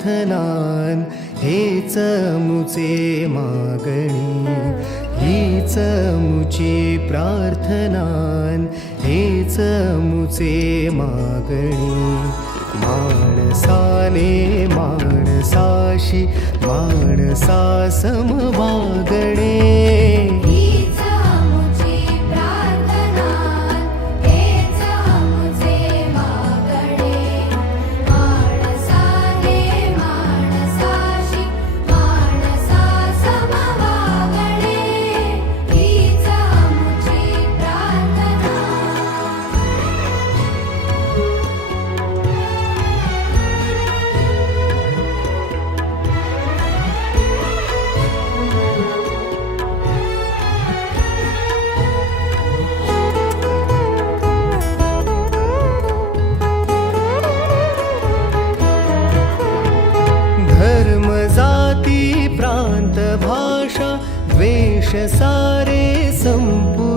प्रार्थनान हेच मुचे मागणी, हीच मुची प्रार्थनान हेच मुचे मागणी. माणसाने माणसाशी माणसा सम वागणे, हीच मुची प्रार्थना, हेच मुचे मागणे. माणसाने माणसाशी माणसा सम वागणे, हीच मुची प्रार्थना. धर्म जाती प्रांत भाषा द्वेष सारे संपू